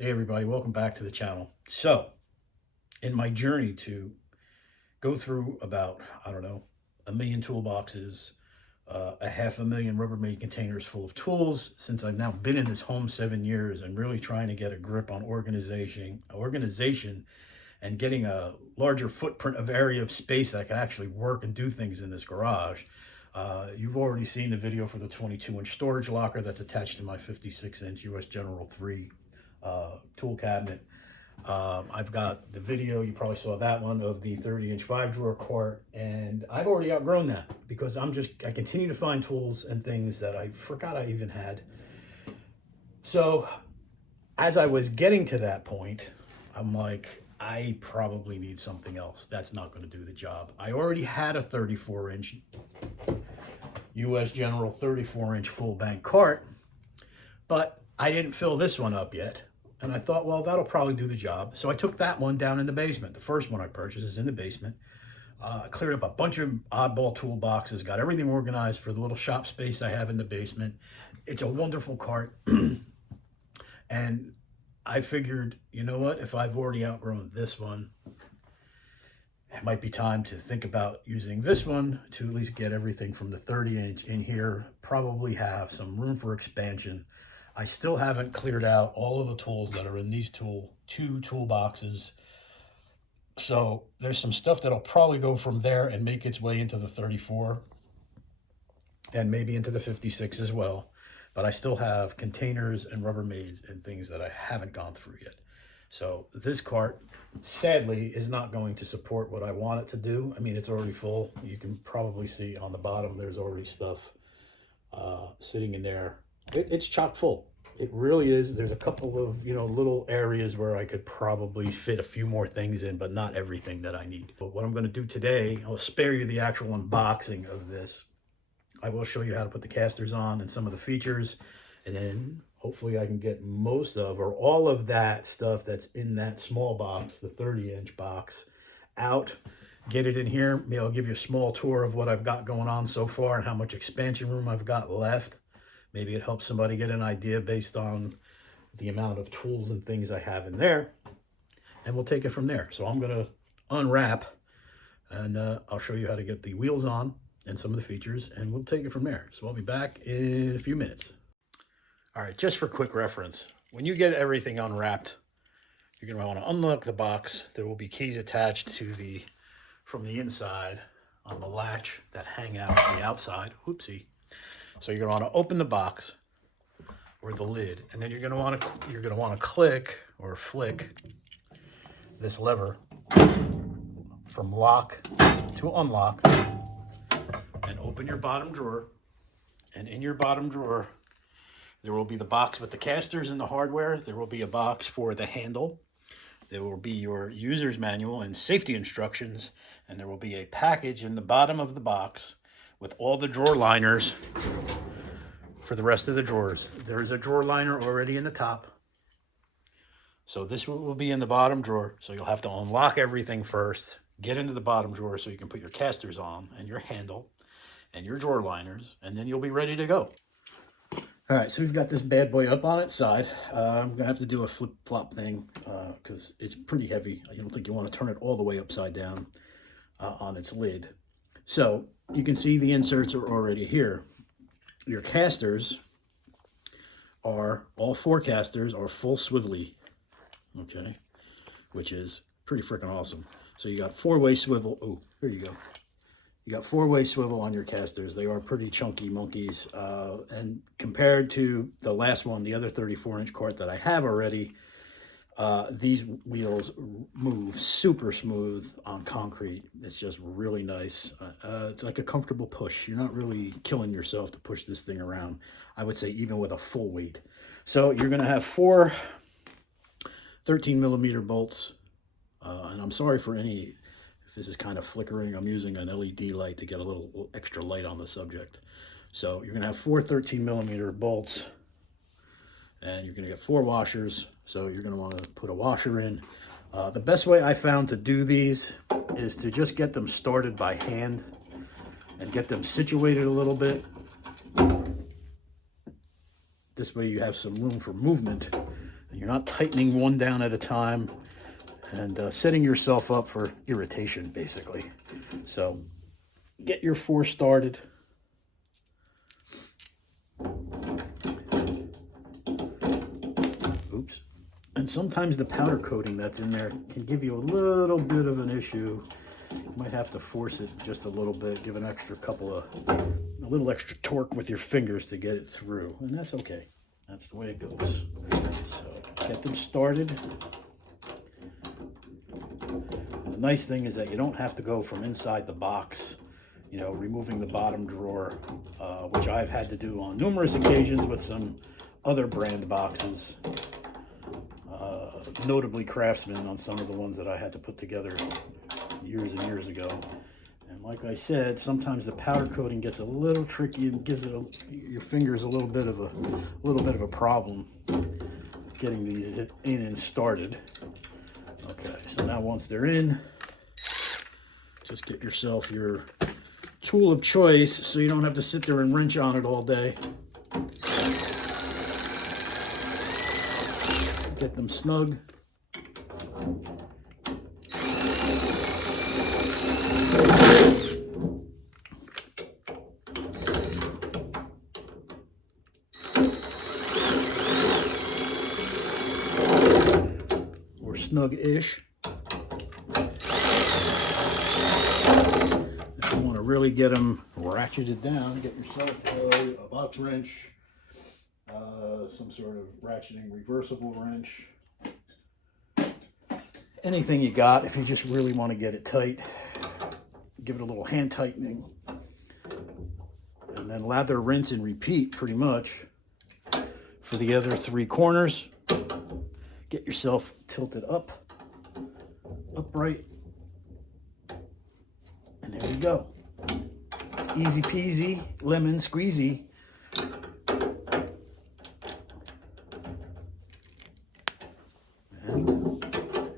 Hey everybody, welcome back to the channel. So, in my journey to go through about, I don't know, a million toolboxes, a 500,000 Rubbermaid containers full of tools, since I've now been in this home 7 years and really trying to get a grip on organization and getting a larger footprint of area of space that I can actually work and do things in this garage. You've already seen the video for the 22-inch storage locker that's attached to my 56-inch US General 3 tool cabinet. I've got the video, you probably saw that one, of the 30-inch 5-drawer cart, and I've already outgrown that because I continue to find tools and things that I forgot I even had. So as I was getting to that point, I'm like, I probably need something else. That's not going to do the job. I already had a 34-inch US General 34-inch full bank cart, but I didn't fill this one up yet. And I thought, well, that'll probably do the job. So I took that one down in the basement. The first one I purchased is in the basement. Cleared up a bunch of oddball toolboxes, got everything organized for the little shop space I have in the basement. It's a wonderful cart. And I figured, you know what, if I've already outgrown this one, it might be time to think about using this one to at least get everything from the 30-inch in here, probably have some room for expansion. I still haven't cleared out all of the tools that are in these two toolboxes. So there's some stuff that'll probably go from there and make its way into the 34 and maybe into the 56 as well. But I still have containers and Rubbermaids and things that I haven't gone through yet. So this cart, sadly, is not going to support what I want it to do. I mean, it's already full. You can probably see on the bottom, there's already stuff sitting in there. It's chock full. It really is. There's a couple of, little areas where I could probably fit a few more things in, but not everything that I need. But what I'm going to do today, I'll spare you the actual unboxing of this. I will show you how to put the casters on and some of the features, and then hopefully I can get most of or all of that stuff that's in that small box, the 30-inch box, out, get it in here. Maybe I'll give you a small tour of what I've got going on so far and how much expansion room I've got left. Maybe it helps somebody get an idea based on the amount of tools and things I have in there. And we'll take it from there. So I'm going to unwrap and I'll show you how to get the wheels on and some of the features, and we'll take it from there. So I'll be back in a few minutes. All right, just for quick reference, when you get everything unwrapped, you're going to want to unlock the box. There will be keys attached to from the inside on the latch that hang out to the outside. Whoopsie. So you're going to want to open the box or the lid, and then you're going to want to click or flick this lever from lock to unlock, and open your bottom drawer. And in your bottom drawer, there will be the box with the casters and the hardware. There will be a box for the handle. There will be your user's manual and safety instructions, and there will be a package in the bottom of the box with all the drawer liners for the rest of the drawers. There is a drawer liner already in the top. So this will be in the bottom drawer. So you'll have to unlock everything first, get into the bottom drawer so you can put your casters on and your handle and your drawer liners, and then you'll be ready to go. All right, so we've got this bad boy up on its side. I'm gonna have to do a flip-flop thing because it's pretty heavy. I don't think you want to turn it all the way upside down on its lid. So you can see the inserts are already here. Your casters are, all four casters are full swivelly, okay, which is pretty freaking awesome. So you got four-way swivel. Oh, here you go. You got four-way swivel on your casters. They are pretty chunky monkeys. And compared to the last one, the other 34-inch cart that I have already, these wheels move super smooth on concrete. It's just really nice. It's like a comfortable push. You're not really killing yourself to push this thing around, I would say, even with a full weight. So you're going to have four 13-millimeter bolts. And I'm sorry for any... This is kind of flickering. I'm using an LED light to get a little extra light on the subject. So you're going to have four 13-millimeter bolts, and you're going to get four washers. So you're going to want to put a washer in. The best way I found to do these is to just get them started by hand and get them situated a little bit. This way you have some room for movement, and you You're not tightening one down at a time and setting yourself up for irritation, basically. So get your four started. Oops. And sometimes the powder coating that's in there can give you a little bit of an issue. You might have to force it just a little bit, give an extra a little extra torque with your fingers to get it through. And that's okay. That's the way it goes. So get them started. And the nice thing is that you don't have to go from inside the box, you know, removing the bottom drawer, which I've had to do on numerous occasions with some other brand boxes. Notably Craftsman on some of the ones that I had to put together years and years ago. And like I said, sometimes the powder coating gets a little tricky and gives your fingers a little bit of a problem getting these in and started. Okay, so now once they're in, just get yourself your tool of choice so you don't have to sit there and wrench on it all day. Get them snug. Or snug-ish. If you want to really get them ratcheted down, get yourself a box wrench, some sort of ratcheting reversible wrench. Anything you got, if you just really want to get it tight, give it a little hand tightening. And then lather, rinse, and repeat pretty much for the other three corners. Get yourself tilted upright. And there you go. Easy peasy, lemon squeezy. And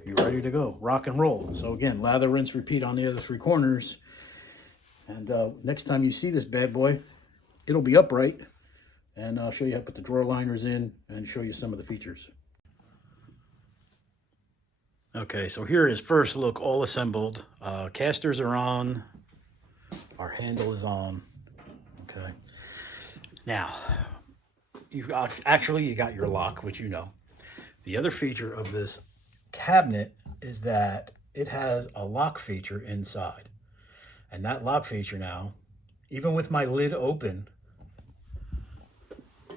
you're ready to go, rock and roll. So again, lather, rinse, repeat on the other three corners. And next time you see this bad boy, it'll be upright. And I'll show you how to put the drawer liners in and show you some of the features. Okay, so here is first look all assembled. Casters are on. Our handle is on. Okay. Now, you got your lock, which you know. The other feature of this cabinet is that it has a lock feature inside. And that lock feature now, even with my lid open,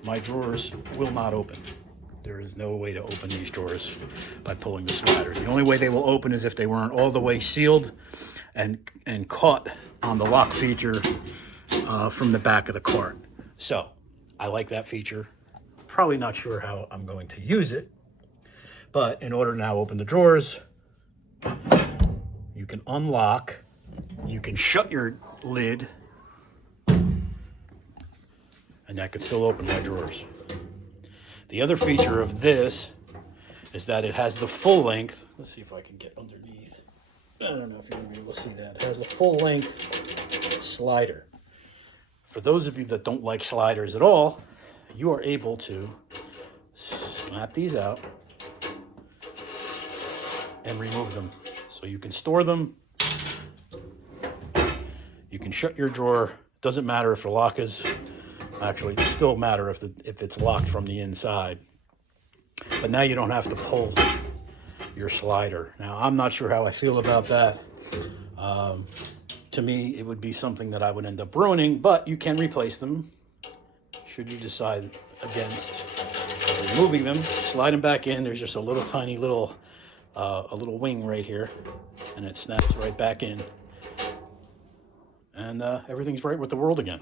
my drawers will not open. There is no way to open these drawers by pulling the sliders. The only way they will open is if they weren't all the way sealed and caught on the lock feature from the back of the cart. So I like that feature. Probably not sure how I'm going to use it, but in order to now open the drawers, you can unlock, you can shut your lid, and that could still open my drawers. The other feature of this is that it has the full length. Let's see if I can get underneath. I don't know if you're going to be able to see that. It has a full length slider. For those of you that don't like sliders at all, you are able to snap these out and remove them. So you can store them. You can shut your drawer. Doesn't matter if the lock is... Actually, it still matter if it's locked from the inside. But now you don't have to pull your slider. Now, I'm not sure how I feel about that. To me, it would be something that I would end up ruining, but you can replace them should you decide against removing them. Slide them back in. There's just a little tiny little wing right here, and it snaps right back in. And everything's right with the world again.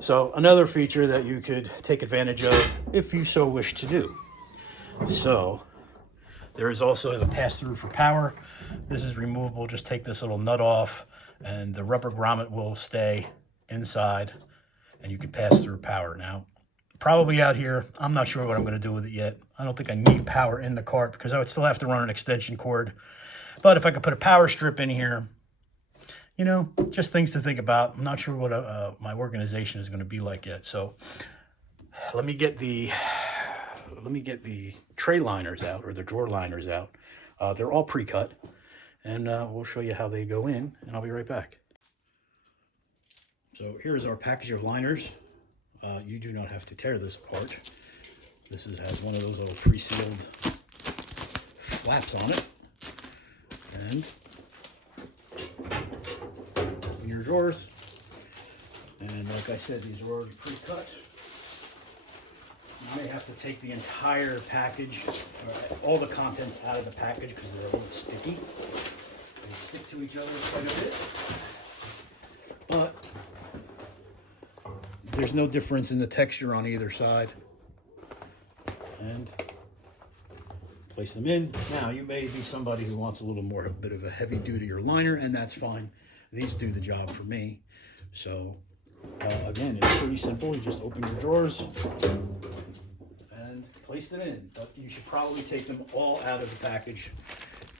So another feature that you could take advantage of if you so wish to do. So there is also the pass-through for power. This is removable. Just take this little nut off and the rubber grommet will stay inside and you can pass through power. Now, probably out here, I'm not sure what I'm going to do with it yet. I don't think I need power in the cart because I would still have to run an extension cord. But if I could put a power strip in here, you know, just things to think about. I'm not sure what my organization is going to be like yet. So let me get the let me get the tray liners out, or the drawer liners out. They're all pre-cut, and we'll show you how they go in, and I'll be right back. So here's our package of liners. You do not have to tear this apart. This has one of those little pre-sealed flaps on it. And in your drawers. And like I said, these are already pre-cut. You may have to take the entire package, or all the contents out of the package because they're a little sticky. They stick to each other quite a bit. But there's no difference in the texture on either side. And place them in. Now, you may be somebody who wants a little more, a bit of a heavy duty or liner, and that's fine. These do the job for me. So again, it's pretty simple. You just open your drawers and place them in. But you should probably take them all out of the package,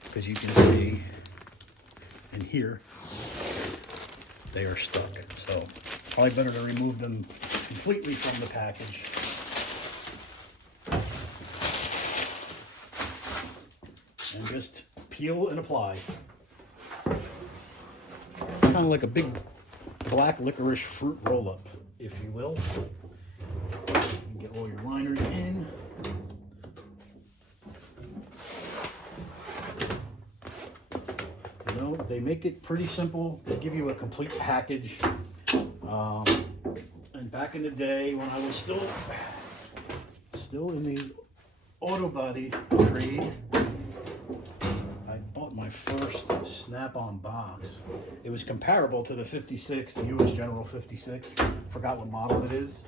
because you can see in here they are stuck. So probably better to remove them completely from the package. And just peel and apply. It's kind of like a big black licorice fruit roll-up, if you will. You can get all your liners in. You know, they make it pretty simple. They give you a complete package. And back in the day when I was still in the auto body trade, I bought my first Snap-on box. It was comparable to the 56, the US General 56. Forgot what model it is.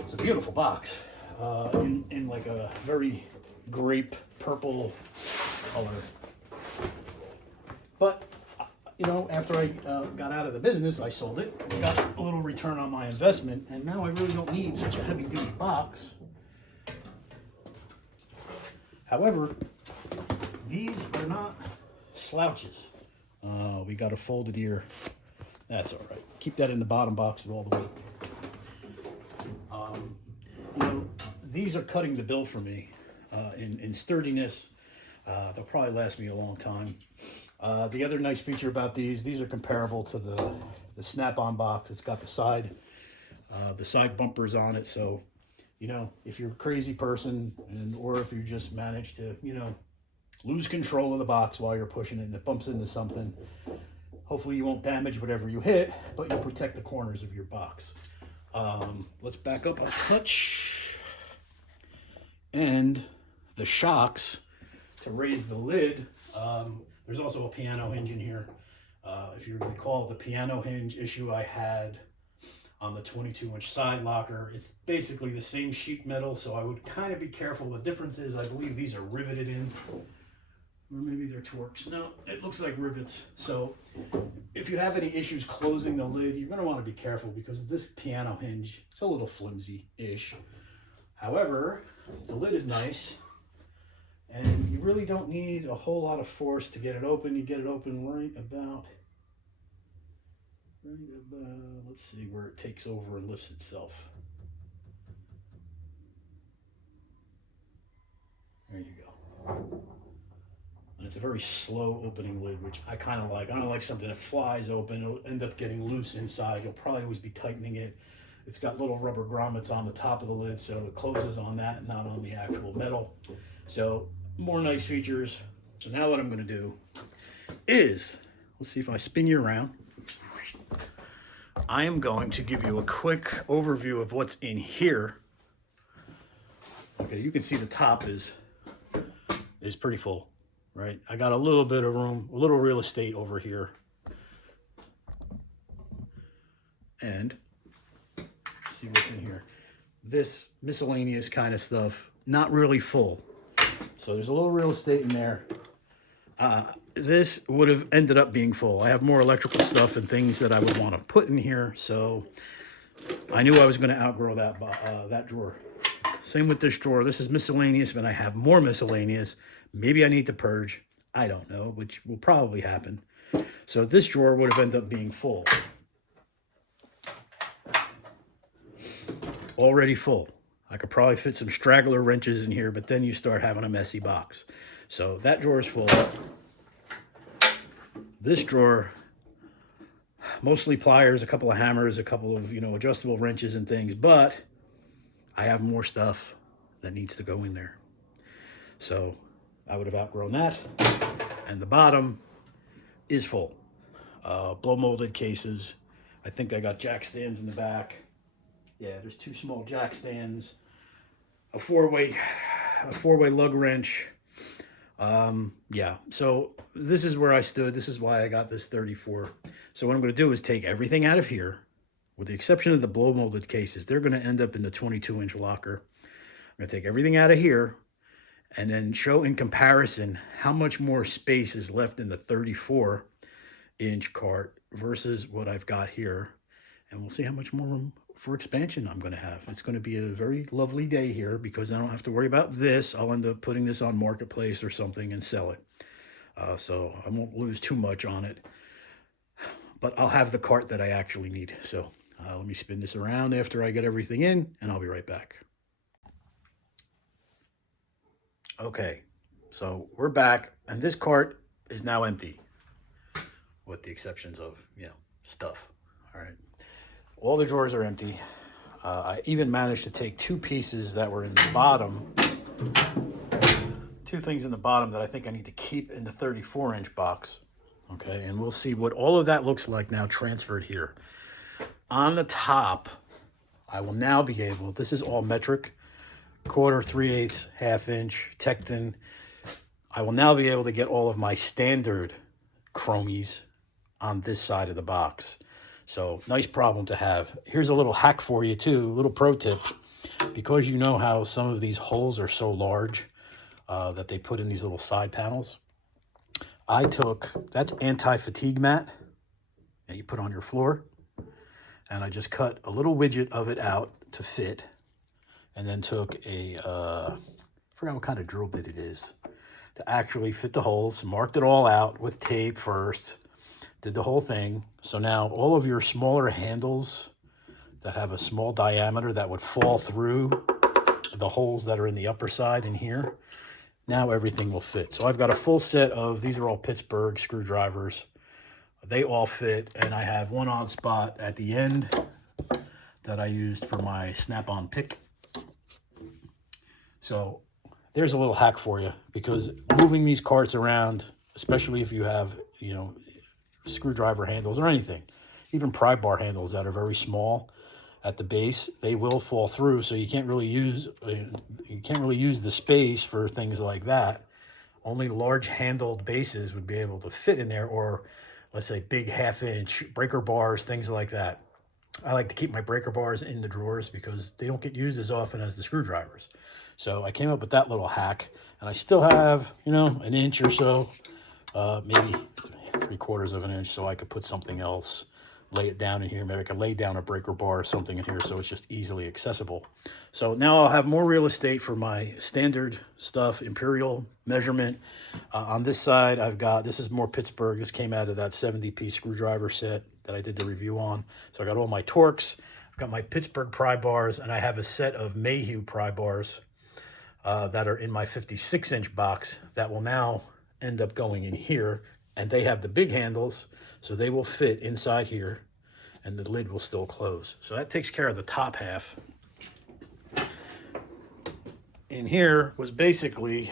It's a beautiful box, in like a very grape purple color. But you know, after I got out of the business, I sold it, got a little return on my investment, and now I really don't need such a heavy duty box. However, these are not slouches. We got a folded ear. That's all right. Keep that in the bottom box with all the weight. You know, these are cutting the bill for me in sturdiness. They'll probably last me a long time. The other nice feature about these are comparable to the Snap-on box. It's got the side bumpers on it, so you know, if you're a crazy person, or if you just manage to, you know, lose control of the box while you're pushing it and it bumps into something, hopefully you won't damage whatever you hit, but you'll protect the corners of your box. Let's back up a touch. And the shocks to raise the lid, there's also a piano hinge in here. If you recall the piano hinge issue I had on the 22-inch side locker, it's basically the same sheet metal, so I would kind of be careful. The difference is I believe these are riveted in, or maybe they're Torx. No, it looks like rivets. So if you have any issues closing the lid, you're going to want to be careful, because this piano hinge, it's a little flimsy-ish. However, the lid is nice, and you really don't need a whole lot of force to get it open. You get it open right about, let's see where it takes over and lifts itself. There you go. And it's a very slow opening lid, which I kind of like. I don't like something that flies open. It'll end up getting loose inside. You'll probably always be tightening it. It's got little rubber grommets on the top of the lid, so it closes on that, not on the actual metal. So more nice features. So now what I'm going to do is, let's see if I spin you around. I am going to give you a quick overview of what's in here. Okay, you can see the top is pretty full, right? I got a little bit of room, a little real estate over here. And see what's in here. This miscellaneous kind of stuff, not really full. So there's a little real estate in there. This would have ended up being full. I have more electrical stuff and things that I would want to put in here, so I knew I was going to outgrow that drawer. Same with this drawer. This is miscellaneous, but I have more miscellaneous. Maybe I need to purge. I don't know, which will probably happen. So this drawer would have ended up being full. Already full. I could probably fit some straggler wrenches in here, but then you start having a messy box. So that drawer is full. This drawer, mostly pliers, a couple of hammers, a couple of, adjustable wrenches and things, but I have more stuff that needs to go in there. So I would have outgrown that. And the bottom is full. Blow molded cases. I think I got jack stands in the back. Yeah, there's 2 small jack stands, a four-way lug wrench. Yeah, so this is where I stood. This is why I got this 34. So what I'm going to do is take everything out of here, with the exception of the blow molded cases. They're going to end up in the 22-inch locker. I'm going to take everything out of here and then show in comparison how much more space is left in the 34-inch cart versus what I've got here. And we'll see how much more room for expansion I'm going to have. It's going to be a very lovely day here because I don't have to worry about this. I'll end up putting this on Marketplace or something and sell it. So I won't lose too much on it. But I'll have the cart that I actually need. So let me spin this around after I get everything in, and I'll be right back. Okay, so we're back, and this cart is now empty, with the exceptions of, stuff. All right. All the drawers are empty. I even managed to take 2 pieces that were in the bottom, 2 things in the bottom that I think I need to keep in the 34-inch box. Okay, and we'll see what all of that looks like now transferred here. On the top, I will now be able, this is all metric, 1/4, 3/8, 1/2 inch, Tecton. I will now be able to get all of my standard chromies on this side of the box. So nice problem to have. Here's a little hack for you too, a little pro tip. Because you know how some of these holes are so large that they put in these little side panels. I took, that's anti-fatigue mat that you put on your floor. And I just cut a little widget of it out to fit. And then took a, I forgot what kind of drill bit it is, to actually fit the holes. Marked it all out with tape first. Did the whole thing. So now all of your smaller handles that have a small diameter that would fall through the holes that are in the upper side in here, now everything will fit. So I've got a full set of, these are all Pittsburgh screwdrivers. They all fit, and I have one odd spot at the end that I used for my snap-on pick. So there's a little hack for you, because moving these carts around, especially if you have, screwdriver handles or anything, even pry bar handles that are very small at the base, they will fall through. So you can't really use the space for things like that. Only large handled bases would be able to fit in there, or let's say big 1/2 inch breaker bars, things like that. I like to keep my breaker bars in the drawers because they don't get used as often as the screwdrivers. So I came up with that little hack, and I still have, an inch or so, maybe 3/4 of an inch, so I could put something else, lay it down in here. Maybe I could lay down a breaker bar or something in here so it's just easily accessible. So now I'll have more real estate for my standard stuff, imperial measurement. On this side, I've got, this is more Pittsburgh. This came out of that 70-piece screwdriver set that I did the review on. So I got all my Torx. I've got my Pittsburgh pry bars, and I have a set of Mayhew pry bars that are in my 56-inch box that will now end up going in here. And they have the big handles, so they will fit inside here, and the lid will still close. So that takes care of the top half. In here was basically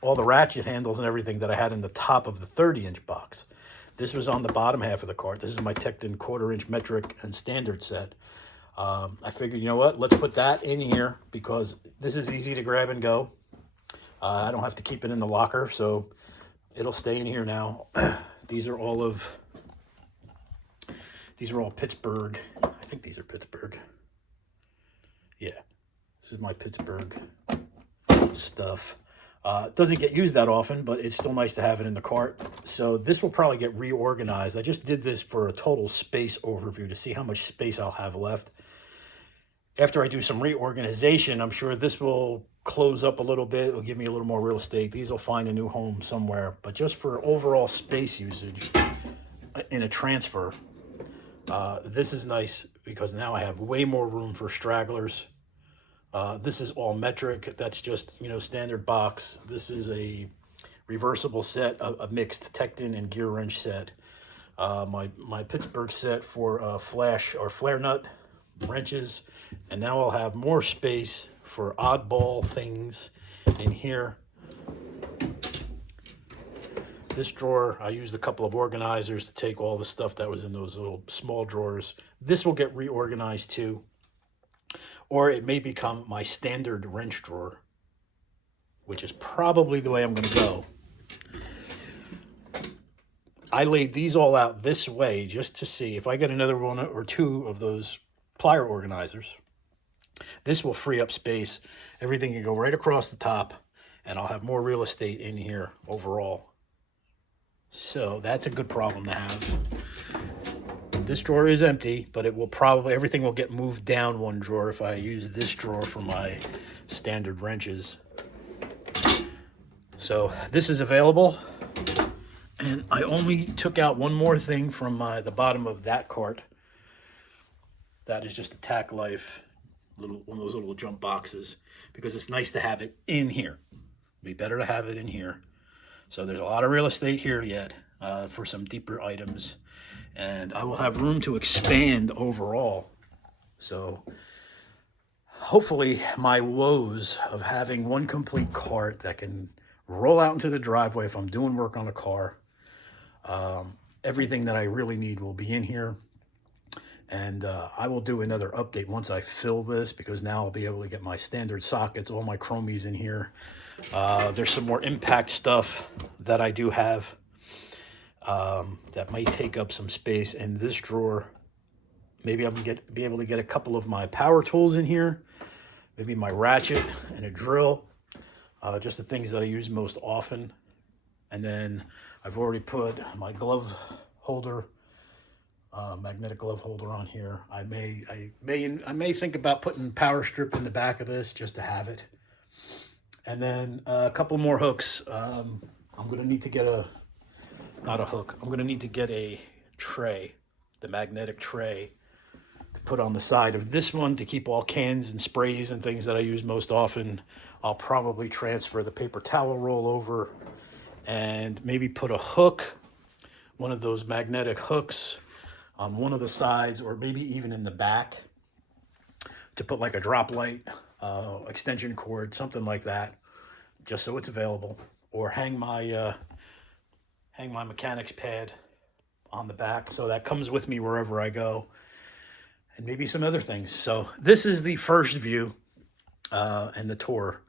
all the ratchet handles and everything that I had in the top of the 30-inch box. This was on the bottom half of the cart. This is my Tecton 1/4 inch metric and standard set. I figured, you know what, let's put that in here because this is easy to grab and go. I don't have to keep it in the locker, so it'll stay in here now. These are all Pittsburgh. I think these are Pittsburgh. Yeah, this is my Pittsburgh stuff. It doesn't get used that often, but it's still nice to have it in the cart. So this will probably get reorganized. I just did this for a total space overview to see how much space I'll have left. After I do some reorganization, I'm sure this will close up a little bit. It'll give me a little more real estate. These will find a new home somewhere. But just for overall space usage in a transfer, this is nice because now I have way more room for stragglers. This is all metric. That's just, you know, standard box. This is a reversible set, a mixed Tecton and gear wrench set. My Pittsburgh set for flash or flare nut wrenches. And now I'll have more space for oddball things in here. This drawer, I used a couple of organizers to take all the stuff that was in those little small drawers. This will get reorganized too. Or it may become my standard wrench drawer, which is probably the way I'm going to go. I laid these all out this way just to see if I get another one or two of those plier organizers. This will free up space. Everything can go right across the top, and I'll have more real estate in here overall. So that's a good problem to have. This drawer is empty, but it will probably, everything will get moved down one drawer if I use this drawer for my standard wrenches. So this is available. And I only took out one more thing from the bottom of that cart. That is just a Tack Life, one of those little jump boxes, because it's nice to have it in here. It'd be better to have it in here. So there's a lot of real estate here yet for some deeper items. And I will have room to expand overall. So hopefully my woes of having one complete cart that can roll out into the driveway if I'm doing work on a car, everything that I really need will be in here. And I will do another update once I fill this, because now I'll be able to get my standard sockets, all my chromies in here. There's some more impact stuff that I do have that might take up some space in this drawer. Maybe I'm gonna be able to get a couple of my power tools in here, maybe my ratchet and a drill, just the things that I use most often. And then I've already put my glove holder, magnetic glove holder on here. I may think about putting power strip in the back of this just to have it. And then a couple more hooks. I'm gonna need to get not a hook. I'm gonna need to get a tray, the magnetic tray, to put on the side of this one to keep all cans and sprays and things that I use most often. I'll probably transfer the paper towel roll over and maybe put a hook, one of those magnetic hooks, on one of the sides, or maybe even in the back, to put like a drop light, extension cord, something like that, just so it's available. Or hang my mechanics pad on the back, so that comes with me wherever I go, and maybe some other things. So this is the first view and the tour.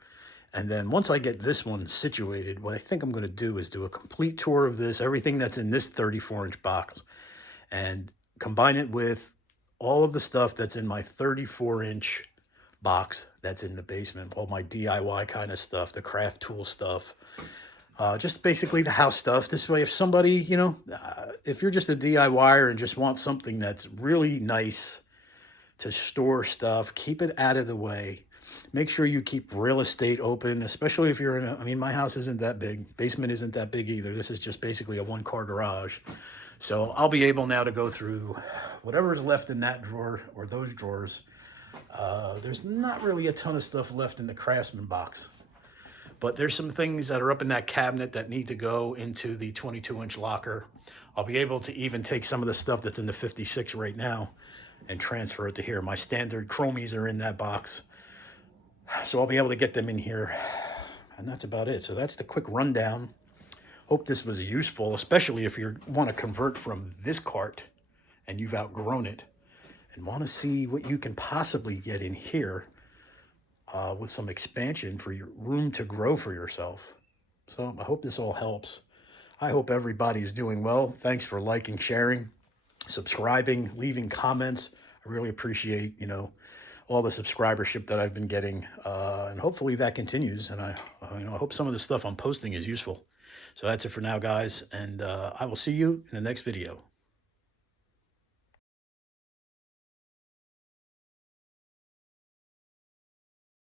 And then once I get this one situated, what I think I'm going to do is do a complete tour of this, everything that's in this 34-inch box, and combine it with all of the stuff that's in my 34-inch box that's in the basement, all my DIY kind of stuff, the craft tool stuff, just basically the house stuff. This way, if somebody, you know, if you're just a DIYer and just want something that's really nice to store stuff, keep it out of the way. Make sure you keep real estate open, especially if you're in I mean, my house isn't that big. Basement isn't that big either. This is just basically a one-car garage. So I'll be able now to go through whatever is left in that drawer or those drawers. There's not really a ton of stuff left in the Craftsman box, but there's some things that are up in that cabinet that need to go into the 22-inch locker. I'll be able to even take some of the stuff that's in the 56 right now and transfer it to here. My standard chromies are in that box, so I'll be able to get them in here. And that's about it. So that's the quick rundown. Hope this was useful, especially if you want to convert from this cart and you've outgrown it and want to see what you can possibly get in here with some expansion for your room to grow for yourself. So I hope this all helps. I hope everybody is doing well. Thanks for liking, sharing, subscribing, leaving comments. I really appreciate, you know, all the subscribership that I've been getting, and hopefully that continues. And I hope some of the stuff I'm posting is useful. So that's it for now, guys, and I will see you in the next video.